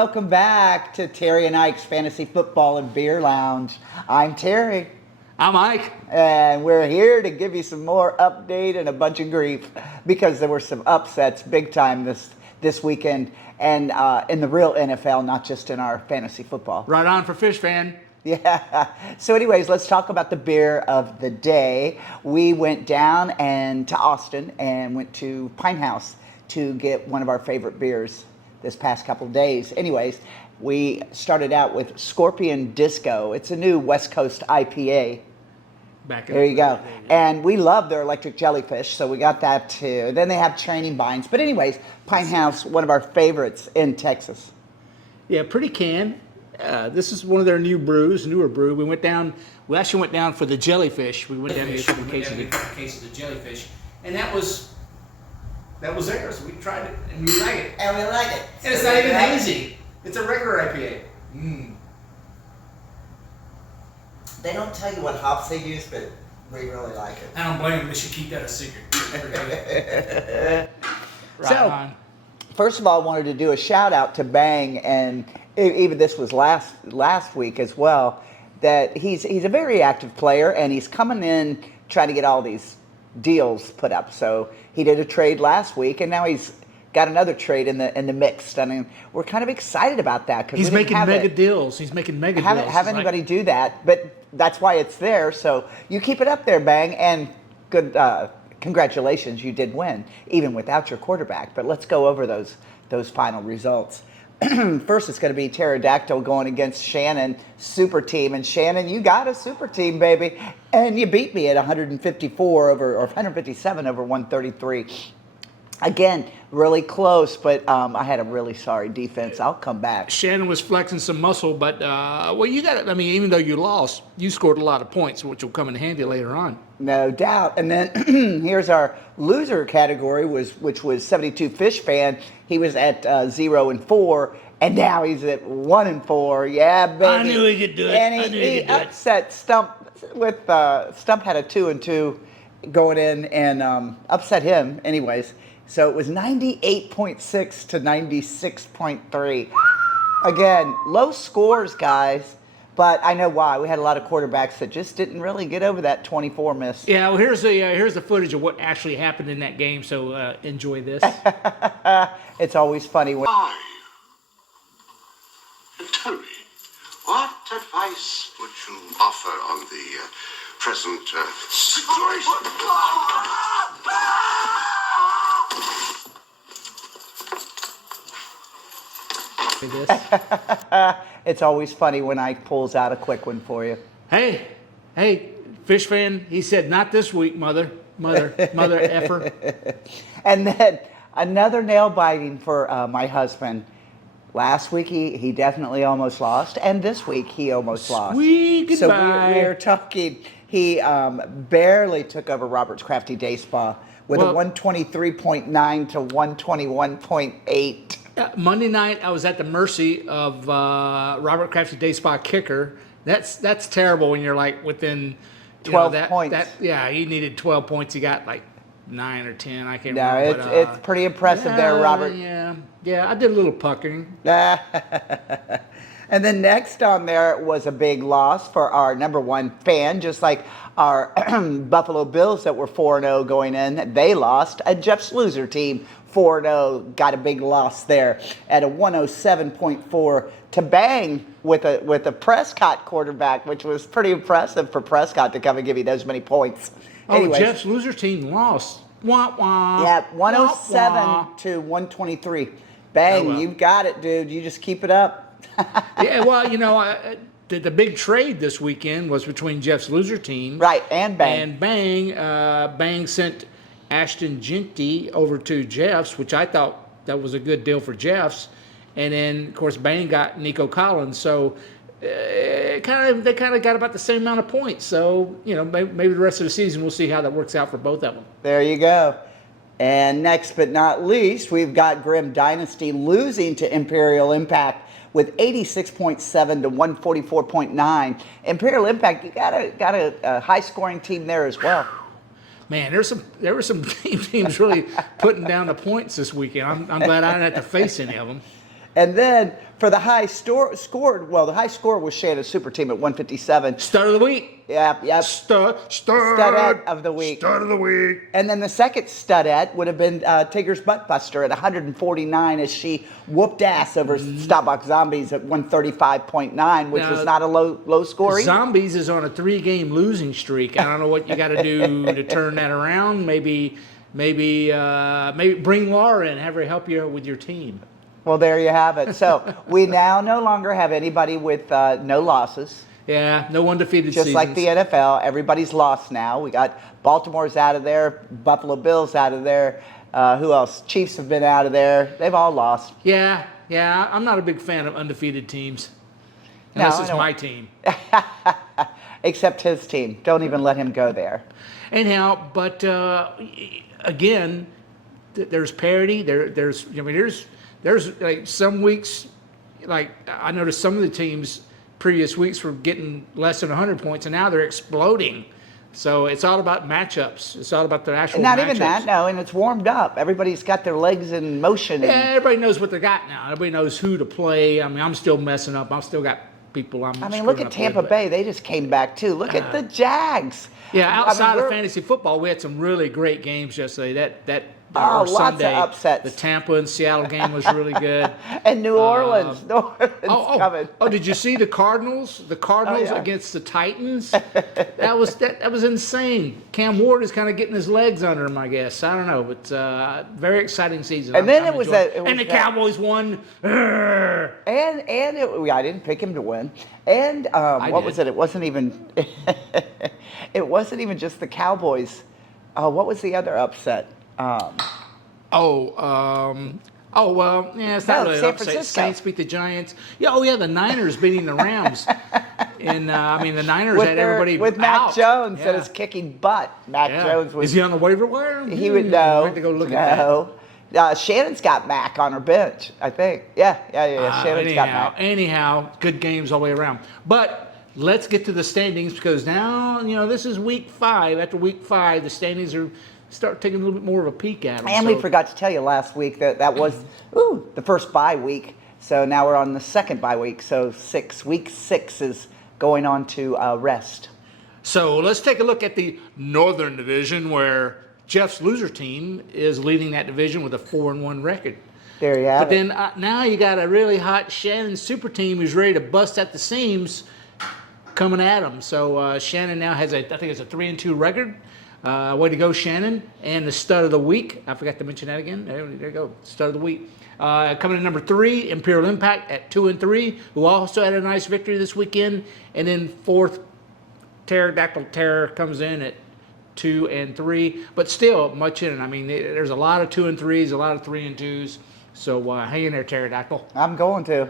welcome back to Terry and Ike's Fantasy Football and Beer Lounge. I'm Terry. I'm Ike. And we're here to give you some more update and a bunch of grief because there were some upsets big time this weekend and in the real NFL, not just in our fantasy football. Right on for Fish Fan. Yeah. So anyways, let's talk about the beer of the day. We went down to Austin and went to Pine House to get one of our favorite beers this past couple of days. Anyways, we started out with Scorpion Disco. It's a new West Coast IPA. There you go. And we love their electric jellyfish, so we got that too. Then they have training vines. But anyways, Pine House, one of our favorites in Texas. Yeah, pretty can. This is one of their newer brew. We actually went down for the jellyfish. We went down to get a couple cases of jellyfish. And that was theirs. We tried it and we like it. And we like it. And it's not even hazy. It's a regular IPA. They don't tell you what hops they use, but we really like it. I don't blame them. They should keep that a secret. First of all, I wanted to do a shout out to Bang, and even this was last week as well, that he's a very active player, and he's coming in trying to get all these deals put up. So he did a trade last week, and now he's got another trade in the mix. I mean, we're kind of excited about that because he's making mega deals. He's making mega deals. Haven't have anybody do that, but that's why it's there. So you keep it up there, Bang, and good. Congratulations, you did win, even without your quarterback. But let's go over those final results. First, it's going to be Pterodactyl going against Shannon, super team. And Shannon, you got a super team, baby. And you beat me at 157 over 133. Again, really close, but I had a really sorry defense. I'll come back. Shannon was flexing some muscle, but, you got it. I mean, even though you lost, you scored a lot of points, which will come in handy later on. No doubt. And then here's our loser category, which was 72 Fish Fan. He was at 0-4, and now he's at 1-4. Yeah, baby. I knew he could do it. And he upset Stump with Stump had a 2-2 going in and upset him anyways. So it was 98.6 to 96.3. Again, low scores, guys. But I know why. We had a lot of quarterbacks that just didn't really get over that 24 miss. Yeah, well, here's the footage of what actually happened in that game. So enjoy this. It's always funny when. Hi. And tell me, what advice would you offer on the present situation? It's always funny when Ike pulls out a quick one for you. Hey, Fish Fan, he said, not this week, mother effer. And then another nail biting for my husband. Last week he definitely almost lost, and this week he almost lost. Sweet goodbye. So we're talking, he barely took over Robert's Crafty Day Spa with a 123.9 to 121.8. Monday night, I was at the mercy of Robert Crafty Day Spa kicker. That's terrible when you're like within 12 points. He needed 12 points. He got like 9 or 10. I can't remember. No, it's pretty impressive there, Robert. Yeah, I did a little puckering. And then next on there was a big loss for our number one fan, just like our Buffalo Bills that were 4-0 going in. They lost. Jeff's loser team, 4-0, got a big loss there at a 107.4 to Bang with a Prescott quarterback, which was pretty impressive for Prescott to come and give you those many points. Anyways, Jeff's loser team lost. Wah, wah. Yeah, 107 to 123. Bang, you've got it, dude. You just keep it up. Yeah, well, the big trade this weekend was between Jeff's loser team. Right, and Bang. And Bang. Bang sent Ashton Genty over to Jeff's, which I thought that was a good deal for Jeff's. And then, of course, Bang got Nico Collins. So they kind of got about the same amount of points. So, maybe the rest of the season we'll see how that works out for both of them. There you go. And next but not least, we've got Grim Dynasty losing to Imperial Impact with 86.7 to 144.9. Imperial Impact, you got a high-scoring team there as well. Man, there were some teams really putting down the points this weekend. I'm glad I didn't have to face any of them. And then for the high the high score was Shannon's super team at 157. Stud of the week. Yep. Studette of the week. Stud of the week. And then the second studette would have been Tigger's Buttbuster at 149 as she whooped ass over Starbuck Zombies at 135.9, which Now, was not a low score either. Zombies is on a 3-game losing streak. I don't know what you got to do to turn that around. Maybe bring Laura in, have her help you with your team. Well, there you have it. So we now no longer have anybody with no losses. Yeah, no undefeated Just seasons. like the NFL, everybody's lost now. We got Baltimore's out of there, Buffalo Bills out of there. Who else? Chiefs have been out of there. They've all lost. Yeah, I'm not a big fan of undefeated teams. Unless No, it's I don't- my team. Except his team. Don't even let him go there. Anyhow, but again, there's parity. There's like some weeks, like I noticed some of the teams previous weeks were getting less than 100 points, and now they're exploding. So it's all about matchups. It's all about the actual And not matchups. even that, no, and it's warmed up. Everybody's got their legs in motion. Yeah, And, everybody knows what they got now. Everybody knows who to play. I mean, I'm still messing up. I've still got people I'm I mean, screwing look at up Tampa with, Bay. They just came back, too. Look at the Jags. Yeah, I mean, outside of we're- fantasy football, we had some really great games yesterday. That Oh, or lots of Sunday, upsets. the Tampa and Seattle game was really good. And New Orleans. New Orleans coming. Did you see the Cardinals? The Cardinals Oh, yeah. against the Titans. That was insane. Cam Ward is kind of getting his legs under him, I guess. I don't know, but very exciting season. And then I'm it was enjoying that- it was and the that- Cowboys won. And I didn't pick him to win. And what was did. it? It wasn't even. It wasn't even just the Cowboys. What was the other upset? Well, yeah, it's not No, really an San upset. Francisco. Saints beat the Giants. Yeah, the Niners beating the Rams. And I mean, the Niners With, had everybody with Mac out. Jones Yeah. that is kicking butt. Mac Yeah. Jones was. Is he on the waiver wire? He would I know. have to go look at that. No. Shannon's got Mac on her bench, I think. Yeah. Shannon's got Mac. Anyhow, good games all the way around. But let's get to the standings because now, this is week 5. After week 5, the standings are start taking a little bit more of a peek at them. And we forgot to tell you last week that was the first bye week. So now we're on the second bye week. So week 6 is going on to rest. So let's take a look at the Northern Division where Jeff's loser team is leading that division with a 4-1 record. There you have But it. then now you got a really hot Shannon super team who's ready to bust at the seams coming at them. So Shannon now has I think it's a 3-2 record. Way to go, Shannon. And the stud of the week. I forgot to mention that again. There you go. Stud of the week. Coming in number 3, Imperial Impact at 2-3, who also had a nice victory this weekend. And then 4th, Pterodactyl Terror comes in at 2-3, but still much in it. I mean, there's a lot of 2-3s, a lot of 3-2s. So hang in there, Pterodactyl. I'm going to.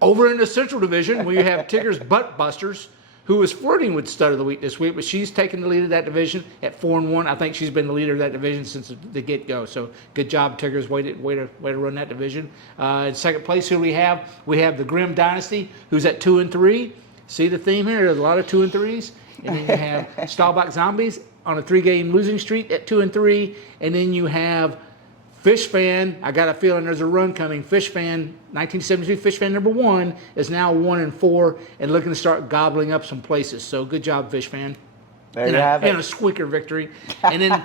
Over in the Central Division, we have Tigger's Butt Busters, who was flirting with Stud of the Week this week, but she's taken the lead of that division at 4-1. I think she's been the leader of that division since the get-go. So good job, Tiggers. Way to run that division. In second place, who we have? We have the Grim Dynasty, who's at 2-3. See the theme here? There's a lot of 2-3s. And then you have Stahlbach Zombies on a 3-game losing streak at 2-3. And then you have Fish Fan. I got a feeling there's a run coming. Fish Fan, 1972 Fish Fan number 1 is now 1-4 and looking to start gobbling up some places. So good job, Fish Fan. There you have And it. a squeaker victory. And then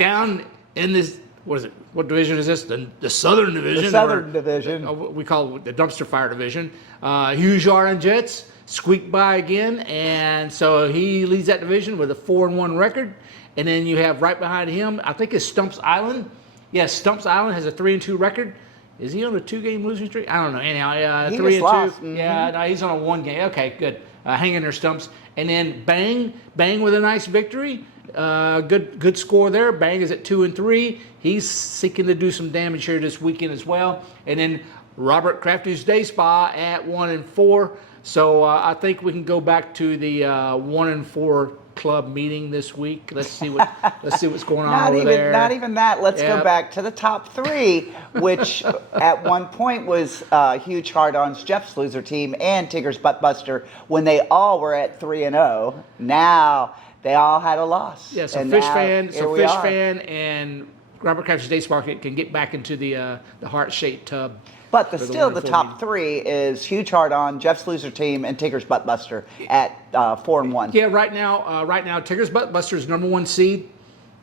down in this, what is it? What division is this? The Southern Division. The Southern Division. We call it the Dumpster Fire Division. Hughes Yard and Jets squeaked by again, and so he leads that division with a 4-1 record. And then you have right behind him, I think it's Stumps Island. Yes, Stumps Island has a 3-2 record. Is he on a 2-game losing streak? I don't know. Anyhow, He 3-2. just lost. Mm-hmm. Yeah, no, he's on a 1-game. Okay, good. Hang in there, Stumps. And then Bang with a nice victory. Good score there. Bang is at 2-3. He's seeking to do some damage here this weekend as well. And then Robert Crafty's Day Spa at 1-4. So I think we can go back to the 1-4 club meeting this week. Let's see what's going on over there. Not even that. Let's go Yep. back to the top 3, which at one point was Huge Hard-On's Jeff's loser team and Tigger's Buttbuster when they all were at 3-0. Now they all had a loss. Yeah, so And Fish now, Fan, here we are. and Robert Crafty's Day Spa can get back into the heart-shaped tub. But for still, 1 the and 4 top meeting. three is Huge Hard On, Jeff's Loser Team, and Tigger's Buttbuster at 4-1. Yeah, right now, Tigger's Buttbuster is number 1 seed,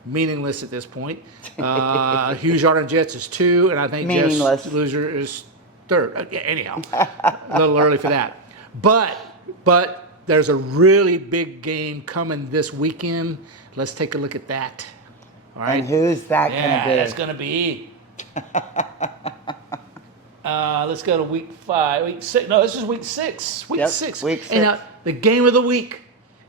meaningless at this point. Huge Art on Jets is 2, and I think Meaningless. Jeff's Loser is 3rd. Yeah, anyhow, a little early for that. But there's a really big game coming this weekend. Let's take a look at that. All right. And who's that Yeah, going to that's be? going to be. Let's go to week 5. Week 6. No, this is week 6. Week Yep, 6. week And 6. the game of the week,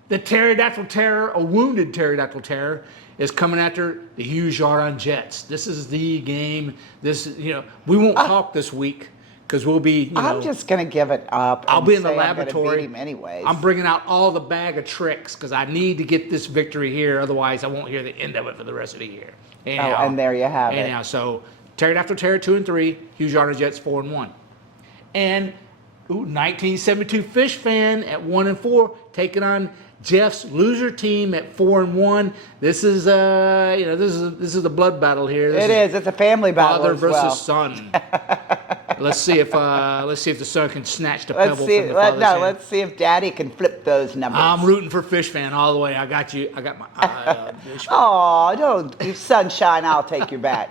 the Pterodactyl Terror, a wounded Pterodactyl Terror, is coming after the Huge on Jets. This is the game. We won't talk this week because we'll be. I'm just going to give it up. I'll and be in the say I'm gonna laboratory. beat him anyways. I'm bringing out all the bag of tricks because I need to get this victory here. Otherwise, I won't hear the end of it for the rest of the year. Anyhow, and there you have it. Anyhow, so Pterodactyl Terror 2-3, Huge on Jets 4-1, and 1972 Fish Fan at 1-4 taking on Jeff's Loser Team at 4-1. This is this is the blood battle here. This It is. It's a family battle father as versus well. son. Let's see if the son can snatch the pebble Let's see. from the father's hand. Let's see if Daddy can flip those numbers. I'm rooting for Fish Fan all the way. I got you. I got my Fish Fan. Oh, don't you sunshine! I'll take your bat.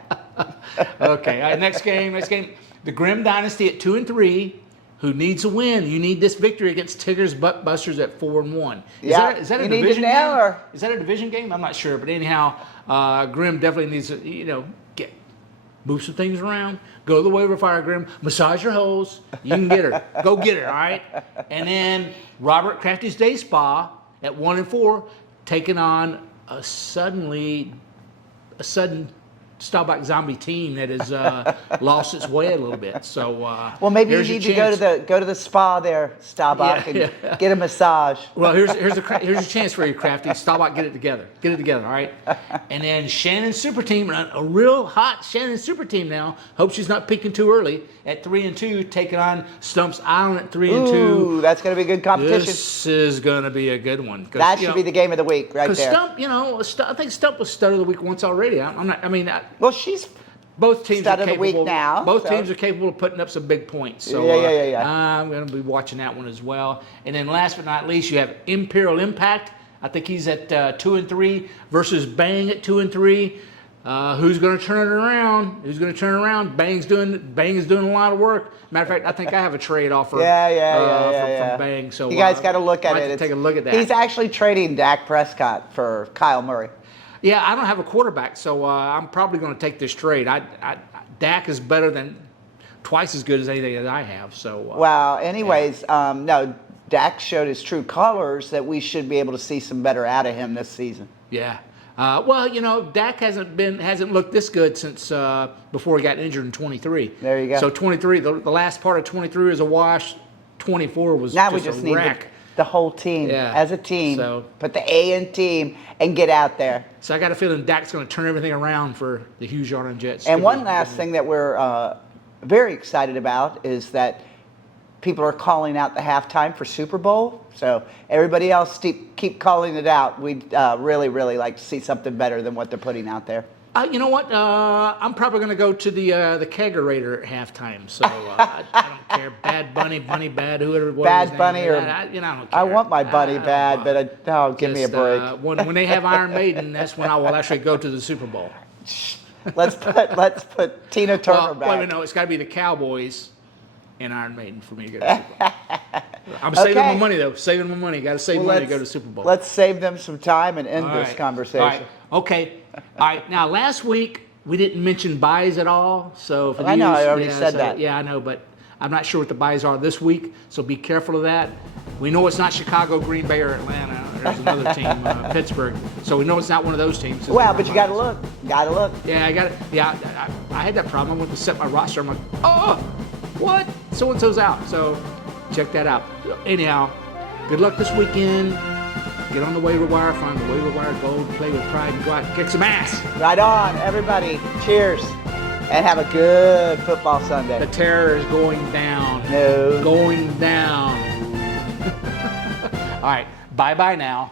Okay. All right, next game. The Grimm Dynasty at 2-3. Who needs a win? You need this victory against Tigger's Buttbusters at 4-1. Yeah, Is that a you need it division now, game? or- Is that a division game? I'm not sure, but anyhow, Grimm definitely needs to move some things around. Go to the waiver fire, Grimm. Massage your holes. You can get her. Go get her. All right. And then Robert Crafty's Day Spa at 1-4, taking on a sudden Staubach zombie team that has lost its way a little bit. So Well, maybe you here's your need to go to the spa there, Staubach, Yeah, and get a massage. Well, here's your chance for you, Crafty. Staubach, get it together. Get it together, all right? And then Shannon Super Team, a real hot Shannon Super Team now. Hope she's not peaking too early at 3-2, taking on Stumps Island at 3-2. Ooh, that's going to be a good competition. This is going to be a good one. That should be the game of the week, right Because there. Stump, I think Stump was stud of the week once already. Well, she's Both teams Stud are of the capable. week now, Both so- teams are capable of putting up some big points. So Yeah. I'm going to be watching that one as well. And then last but not least, you have Imperial Impact. I think he's at 2-3 versus Bang at 2-3. Who's going to turn it around? Who's going to turn it around? Bang is doing a lot of work. Matter of fact, I think I have a trade offer. From Bang. So you guys got to look at might have it. to take a look at that. He's actually trading Dak Prescott for Kyle Murray. Yeah, I don't have a quarterback, so I'm probably going to take this trade. Dak is better than twice as good as anything that I have. So Well, anyways, no, Dak showed his true colors that we should be able to see some better out of him this season. yeah. Dak hasn't looked this good since before he got injured in 23. There you go. So 23, the last part of 23 is a wash. 24 was Now just we just a need wreck. the whole team Yeah. as a team. So- Put the A in team and get out there. So I got a feeling Dak's going to turn everything around for the Hughes Yarn Jets. And one last thing that we're very excited about is that people are calling out the halftime for Super Bowl. So everybody else keep calling it out. We'd really, really like to see something better than what they're putting out there. You know what? I'm probably going to go to the kegerator at halftime. So I don't care. Bad Bunny, Bunny Bad, whoever. Bad Bunny or I don't care. I want my Bunny I don't bad, know. but give me a Just, break. when they have Iron Maiden, that's when I will actually go to the Super Bowl. Let's put Tina Turner Well, back. wait a minute, no, it's got to be the Cowboys and Iron Maiden for me to go to the Super Bowl. I'm saving my Okay. money though. Saving my money. Got to save Well, money to go to the Super Bowl. Let's save them some time and end All this right. conversation. All right. Okay. All right. Now, last week we didn't mention buys at all. So for I know, these- I already said that. Yeah, I know, but I'm not sure what the buys are this week. So be careful of that. We know it's not Chicago, Green Bay, or Atlanta. There's another team, Pittsburgh. So we know it's not one of those teams. Well, but you got to look. Got to look. Yeah, I got it. Yeah, I had that problem. I went to set my roster. I'm like, oh, what? So and so's out. So check that out. Anyhow, good luck this weekend. Get on the waiver wire, find the waiver wire gold, play with pride, and go out and kick some ass. Right on, everybody. Cheers. And have a good football Sunday. The terror is going down. No. Going down. All right. Bye-bye now.